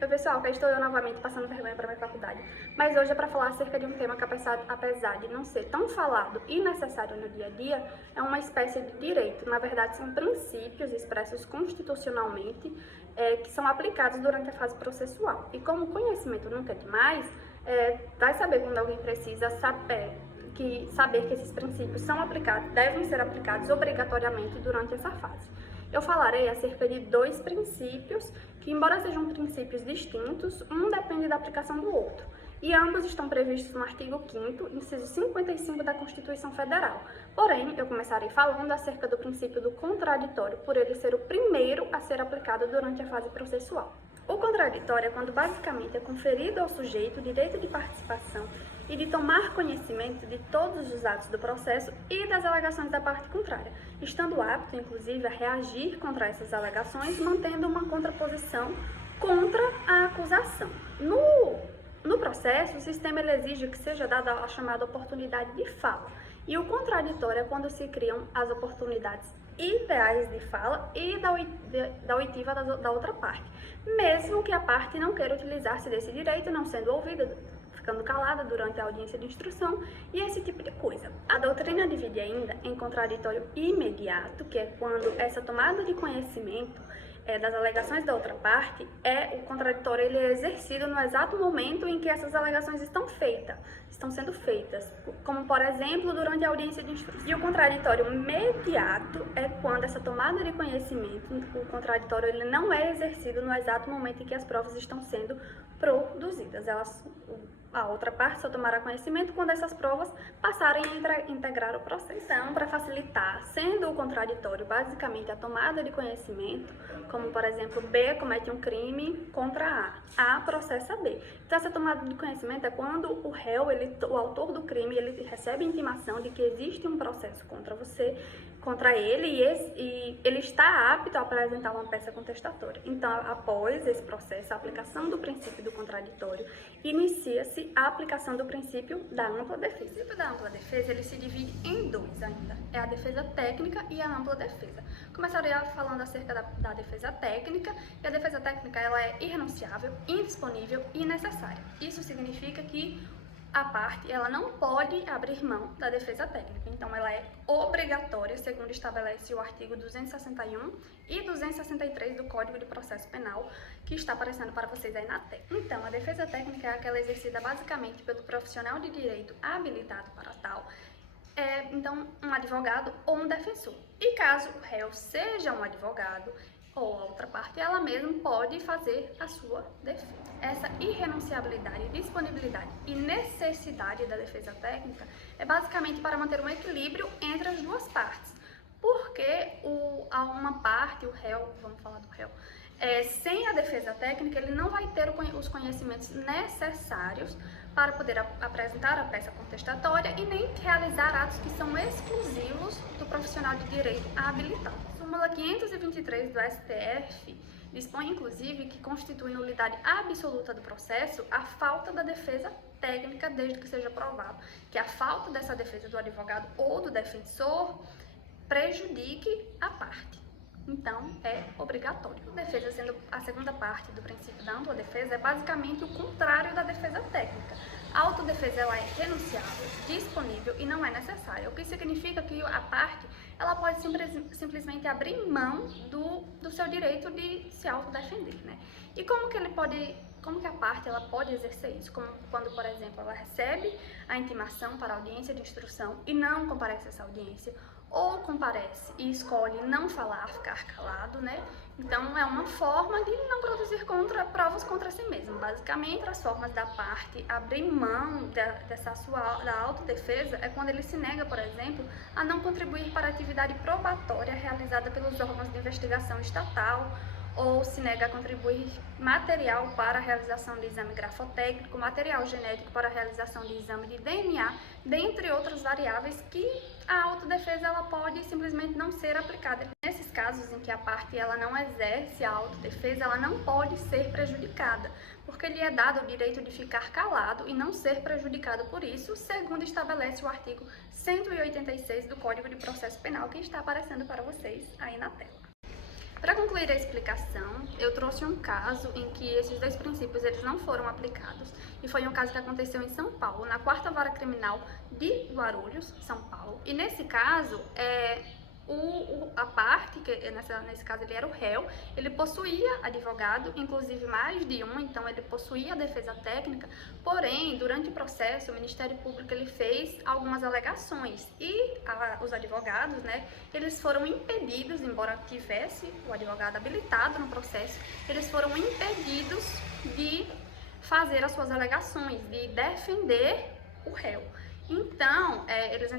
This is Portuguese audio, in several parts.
Oi pessoal, cá estou eu novamente passando vergonha para minha faculdade, mas hoje é para falar acerca de um tema que apesar de não ser tão falado e necessário no dia a dia, é uma espécie de direito. Na verdade, são princípios expressos constitucionalmente que são aplicados durante a fase processual. E como o conhecimento nunca é demais, vai saber quando alguém precisa saber que esses princípios são aplicados, devem ser aplicados obrigatoriamente durante essa fase. Eu falarei acerca de dois princípios que, embora sejam princípios distintos, um depende da aplicação do outro, e ambos estão previstos no artigo 5º, inciso 55 da Constituição Federal. Porém, eu começarei falando acerca do princípio do contraditório, por ele ser o primeiro a ser aplicado durante a fase processual. O contraditório é quando basicamente é conferido ao sujeito o direito de participação e de tomar conhecimento de todos os atos do processo e das alegações da parte contrária, estando apto, inclusive, a reagir contra essas alegações, mantendo uma contraposição contra a acusação. No processo, o sistema exige que seja dada a chamada oportunidade de fala, e o contraditório é quando se criam as oportunidades ideais de fala e da oitiva da outra parte, mesmo que a parte não queira utilizar-se desse direito, não sendo ouvida, ficando calada durante a audiência de instrução e esse tipo de coisa. A doutrina divide ainda em contraditório imediato, que é quando essa tomada de conhecimento das alegações da outra parte, o contraditório ele é exercido no exato momento em que essas alegações estão sendo feitas, como por exemplo durante a audiência de instrução. E o contraditório mediato é quando essa tomada de conhecimento, o contraditório ele não é exercido no exato momento em que as provas estão sendo produzidas. A outra parte só tomará conhecimento quando essas provas passarem a integrar o processo. Então, para facilitar, sendo o contraditório basicamente a tomada de conhecimento, como por exemplo, B comete um crime contra A processa B. Então, essa tomada de conhecimento é quando o réu, o autor do crime, ele recebe intimação de que existe um processo contra ele e ele está apto a apresentar uma peça contestatória. Então, após esse processo, a aplicação do princípio do contraditório, inicia-se a aplicação do princípio da ampla defesa. O princípio da ampla defesa ele se divide em dois ainda, é a defesa técnica e a ampla defesa. Começarei falando acerca da defesa técnica, e a defesa técnica ela é irrenunciável, indisponível e necessária. Isso significa que a parte ela não pode abrir mão da defesa técnica, então ela é obrigatória, segundo estabelece o artigo 261 e 263 do Código de Processo Penal, que está aparecendo para vocês aí na tela. Então, a defesa técnica é aquela exercida basicamente pelo profissional de direito habilitado para tal, então um advogado ou um defensor. E caso o réu seja um advogado, ou a outra parte, ela mesma pode fazer a sua defesa. Essa irrenunciabilidade, disponibilidade e necessidade da defesa técnica é basicamente para manter um equilíbrio entre as duas partes. Porque uma parte, o réu, vamos falar do réu, sem a defesa técnica, ele não vai ter os conhecimentos necessários para poder apresentar a peça contestatória e nem realizar atos que são exclusivos do profissional de direito habilitado. A súmula 523 do STF dispõe, inclusive, que constitui nulidade absoluta do processo a falta da defesa técnica, desde que seja provado que a falta dessa defesa do advogado ou do defensor prejudique a parte. Então, é obrigatório. A defesa, sendo a segunda parte do princípio da ampla defesa, é basicamente o contrário da defesa técnica. A autodefesa ela é renunciável, disponível e não é necessária, o que significa que a parte ela pode simplesmente abrir mão do seu direito de se autodefender, né? E como que a parte ela pode exercer isso? Como quando, por exemplo, ela recebe a intimação para a audiência de instrução e não comparece a essa audiência, ou comparece e escolhe não falar, ficar calado, né? Então, é uma forma de não produzir provas contra si mesmo. Basicamente, as formas da parte abrir mão da autodefesa é quando ele se nega, por exemplo, a não contribuir para a atividade probatória realizada pelos órgãos de investigação estatal, ou se nega a contribuir material para a realização de exame grafotécnico, material genético para a realização de exame de DNA, dentre outras variáveis que a autodefesa ela pode simplesmente não ser aplicada. Nesses casos em que a parte ela não exerce a autodefesa, ela não pode ser prejudicada, porque lhe é dado o direito de ficar calado e não ser prejudicado por isso, segundo estabelece o artigo 186 do Código de Processo Penal, que está aparecendo para vocês aí na tela. Para concluir a explicação, eu trouxe um caso em que esses dois princípios eles não foram aplicados, e foi um caso que aconteceu em São Paulo, na 4ª Vara Criminal de Guarulhos, São Paulo. E nesse caso, a parte, que nesse caso ele era o réu, ele possuía advogado, inclusive mais de um, então ele possuía a defesa técnica, porém, durante o processo, o Ministério Público ele fez algumas alegações e os advogados, né, eles foram impedidos, embora tivesse o advogado habilitado no processo, eles foram impedidos de fazer as suas alegações, de defender o réu. Então, eles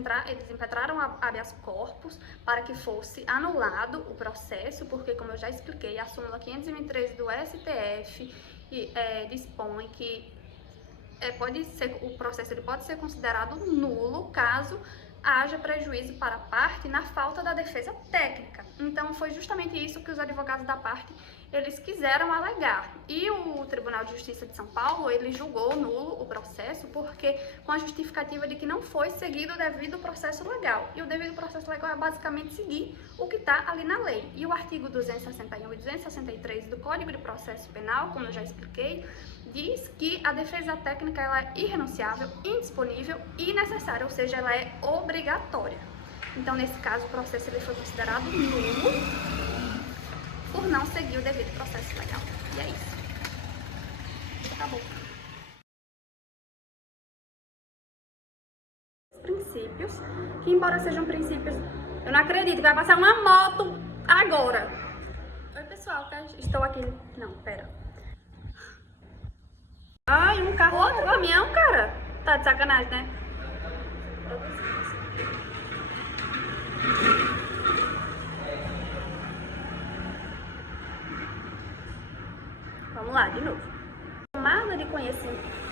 impetraram habeas corpus para que fosse anulado o processo, porque, como eu já expliquei, a súmula 523 do STF dispõe que o processo ele pode ser considerado nulo caso haja prejuízo para a parte na falta da defesa técnica. Então, foi justamente isso que os advogados da parte eles quiseram alegar. E o Tribunal de Justiça de São Paulo, ele julgou nulo o processo porque com a justificativa de que não foi seguido o devido processo legal. E o devido processo legal é basicamente seguir o que está ali na lei. E o artigo 261 e 263 do Código de Processo Penal, como eu já expliquei, diz que a defesa técnica ela é irrenunciável, indisponível e necessária, ou seja, ela é obrigatória. Então, nesse caso, o processo ele foi considerado nulo por não seguir o devido processo legal. E é isso. Acabou. Princípios, que embora sejam princípios... Eu não acredito que vai passar uma moto agora. Oi, pessoal, estou aqui... Não, pera. Ai, um carro... Outro caminhão, cara? Tá de sacanagem, né? Vamos lá, de novo. Tomada de conhecimento.